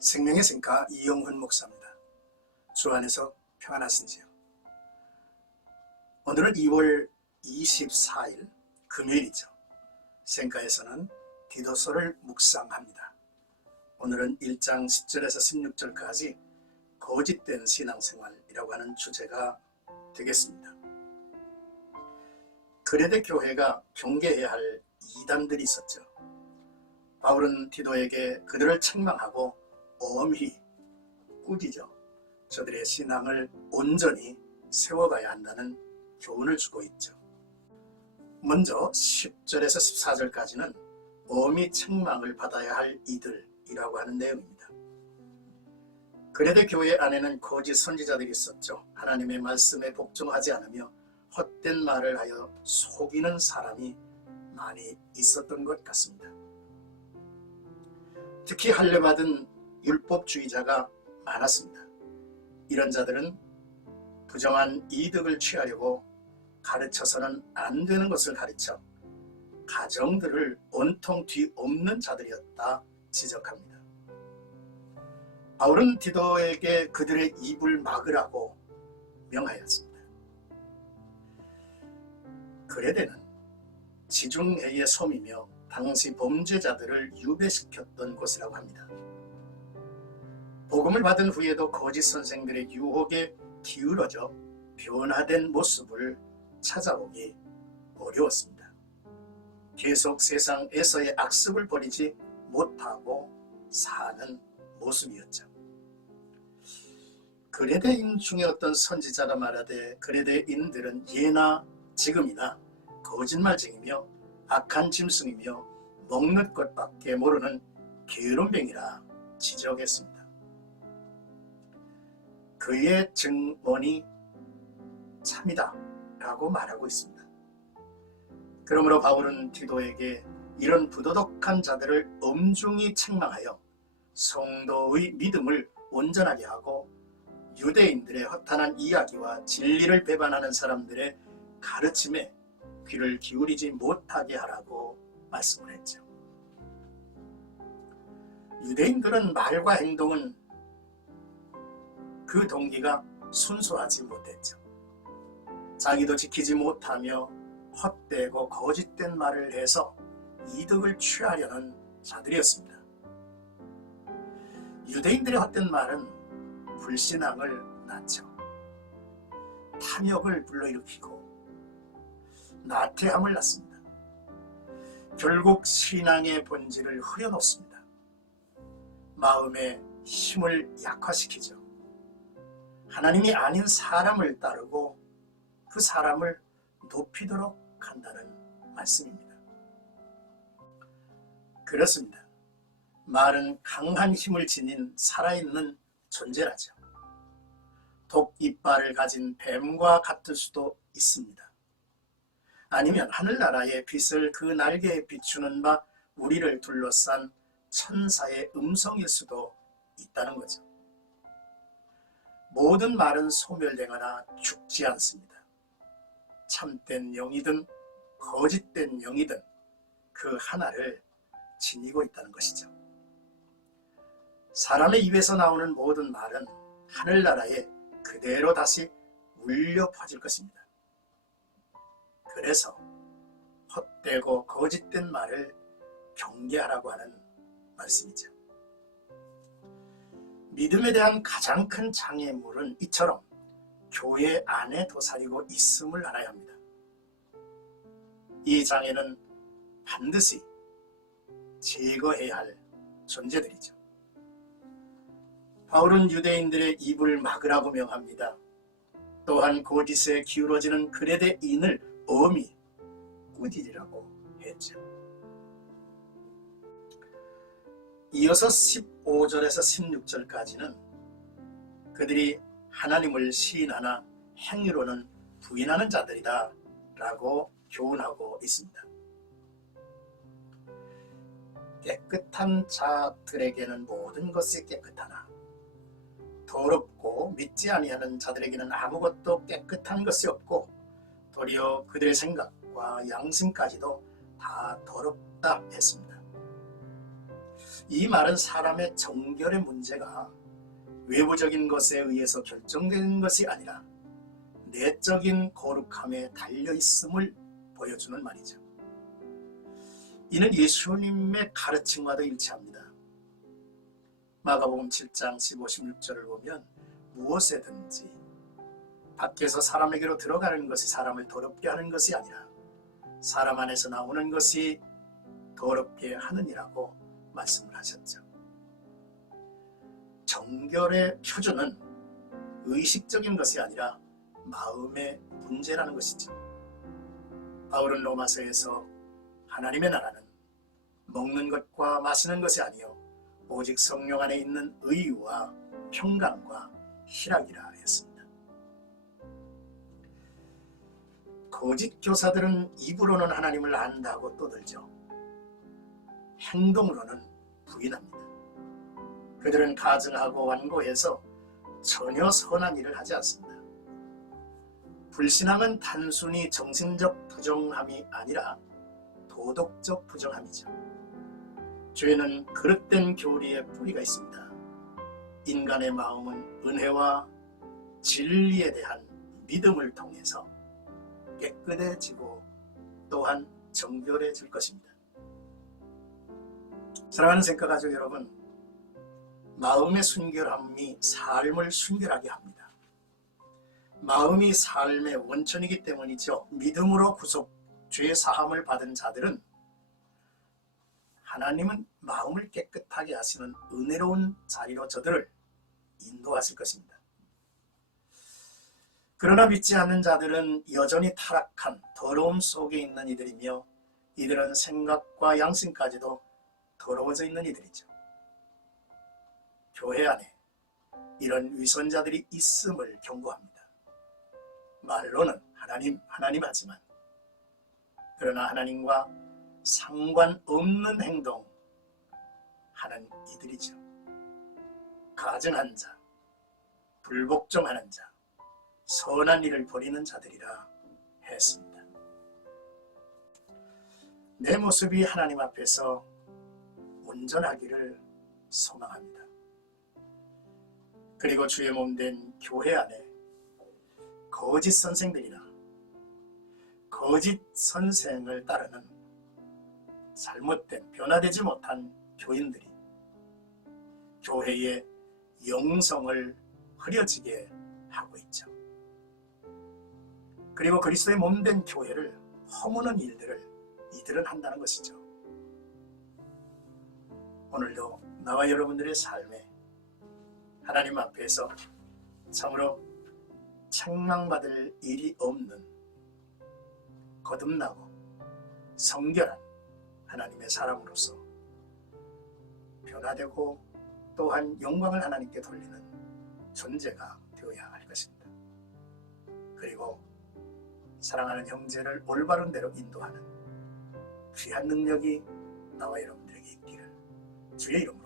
생명의 생가 이영훈 목사입니다. 주 안에서 평안하신지요? 오늘은 2월 24일 금요일이죠. 생가에서는 디도서를 묵상합니다. 오늘은 1장 10절에서 16절까지 거짓된 신앙생활이라고 하는 주제가 되겠습니다. 그레데 교회가 경계해야 할 이단들이 있었죠. 바울은 디도에게 그들을 책망하고 엄히 꾸짖어 저들의 신앙을 온전히 세워가야 한다는 교훈을 주고 있죠. 먼저 10절에서 14절까지는 엄히 책망을 받아야 할 이들이라고 하는 내용입니다. 그레데 교회 안에는 거짓 선지자들이 있었죠. 하나님의 말씀에 복종하지 않으며 헛된 말을 하여 속이는 사람이 많이 있었던 것 같습니다. 특히 할례받은 율법주의자가 많았습니다. 이런 자들은 부정한 이득을 취하려고 가르쳐서는 안 되는 것을 가르쳐 가정들을 온통 뒤엎는 자들이었다 지적합니다. 바울은 디도에게 그들의 입을 막으라고 명하였습니다. 그레데는 지중해의 섬이며 당시 범죄자들을 유배시켰던 곳이라고 합니다. 복음을 받은 후에도 거짓 선생들의 유혹에 기울어져 변화된 모습을 찾아오기 어려웠습니다. 계속 세상에서의 악습을 버리지 못하고 사는 모습이었죠. 그레데인 중에 어떤 선지자가 말하되 그레데인들은 예나 지금이나 거짓말쟁이며 악한 짐승이며 먹는 것밖에 모르는 게으름뱅이라 지적했습니다. 그의 증언이 참이다 라고 말하고 있습니다. 그러므로 바울은 디도에게 이런 부도덕한 자들을 엄중히 책망하여 성도의 믿음을 온전하게 하고 유대인들의 허탄한 이야기와 진리를 배반하는 사람들의 가르침에 귀를 기울이지 못하게 하라고 말씀을 했죠. 유대인들은 말과 행동은 그 동기가 순수하지 못했죠. 자기도 지키지 못하며 헛되고 거짓된 말을 해서 이득을 취하려는 자들이었습니다. 유대인들의 헛된 말은 불신앙을 낳죠. 탐욕을 불러일으키고 나태함을 낳습니다. 결국 신앙의 본질을 흐려놓습니다. 마음의 힘을 약화시키죠. 하나님이 아닌 사람을 따르고 그 사람을 높이도록 한다는 말씀입니다. 그렇습니다. 말은 강한 힘을 지닌 살아있는 존재라죠. 독 이빨을 가진 뱀과 같을 수도 있습니다. 아니면 하늘나라의 빛을 그 날개에 비추는 바 우리를 둘러싼 천사의 음성일 수도 있다는 거죠. 모든 말은 소멸되거나 죽지 않습니다. 참된 영이든 거짓된 영이든 그 하나를 지니고 있다는 것이죠. 사람의 입에서 나오는 모든 말은 하늘나라에 그대로 다시 울려 퍼질 것입니다. 그래서 헛되고 거짓된 말을 경계하라고 하는 말씀이죠. 믿음에 대한 가장 큰 장애물은 이처럼 교회 안에 도사리고 있음을 알아야 합니다. 이 장애는 반드시 제거해야 할 존재들이죠. 바울은 유대인들의 입을 막으라고 명합니다. 또한 거짓에 기울어지는 그레데인을 엄히 꾸짖으라고 했죠. 이어서 15절에서 16절까지는 그들이 하나님을 시인하나 행위로는 부인하는 자들이다 라고 교훈하고 있습니다. 깨끗한 자들에게는 모든 것이 깨끗하나 더럽고 믿지 아니하는 자들에게는 아무것도 깨끗한 것이 없고 도리어 그들의 생각과 양심까지도 다 더럽다 했습니다. 이 말은 사람의 정결의 문제가 외부적인 것에 의해서 결정되는 것이 아니라 내적인 거룩함에 달려있음을 보여주는 말이죠. 이는 예수님의 가르침과도 일치합니다. 마가복음 7장 15, 16절을 보면 무엇에든지 밖에서 사람에게로 들어가는 것이 사람을 더럽게 하는 것이 아니라 사람 안에서 나오는 것이 더럽게 하느니라고 말씀을 하셨죠. 정결의 표준은 의식적인 것이 아니라 마음의 문제라는 것이죠. 바울은 로마서에서 하나님의 나라는 먹는 것과 마시는 것이 아니요 오직 성령 안에 있는 의와 평강과 희락이라 했습니다. 거짓 교사들은 입으로는 하나님을 안다고 떠들죠. 행동으로는 부인합니다. 그들은 가증하고 완고해서 전혀 선한 일을 하지 않습니다. 불신앙은 단순히 정신적 부정함이 아니라 도덕적 부정함이죠. 죄는 그릇된 교리의 뿌리가 있습니다. 인간의 마음은 은혜와 진리에 대한 믿음을 통해서 깨끗해지고 또한 정결해질 것입니다. 사랑하는 생각가족 여러분, 마음의 순결함이 삶을 순결하게 합니다. 마음이 삶의 원천이기 때문이죠. 믿음으로 구속, 죄 사함을 받은 자들은 하나님은 마음을 깨끗하게 하시는 은혜로운 자리로 저들을 인도하실 것입니다. 그러나 믿지 않는 자들은 여전히 타락한 더러움 속에 있는 이들이며 이들은 생각과 양심까지도 더러워져 있는 이들이죠. 교회 안에 이런 위선자들이 있음을 경고합니다. 말로는 하나님 하지만 그러나 하나님과 상관없는 행동 하는 이들이죠. 가증한 자, 불복종하는 자, 선한 일을 벌이는 자들이라 했습니다. 내 모습이 하나님 앞에서 온전하기를 소망합니다. 그리고 주의 몸된 교회 안에 거짓 선생들이나 거짓 선생을 따르는 잘못된 변화되지 못한 교인들이 교회의 영성을 흐려지게 하고 있죠. 그리고 그리스도의 몸된 교회를 허무는 일들을 이들은 한다는 것이죠. 오늘도 나와 여러분들의 삶에 하나님 앞에서 참으로 책망받을 일이 없는 거듭나고 성결한 하나님의 사람으로서 변화되고 또한 영광을 하나님께 돌리는 존재가 되어야 할 것입니다. 그리고 사랑하는 형제를 올바른 대로 인도하는 귀한 능력이 나와 여러분들에게 있기를 주의 이름으로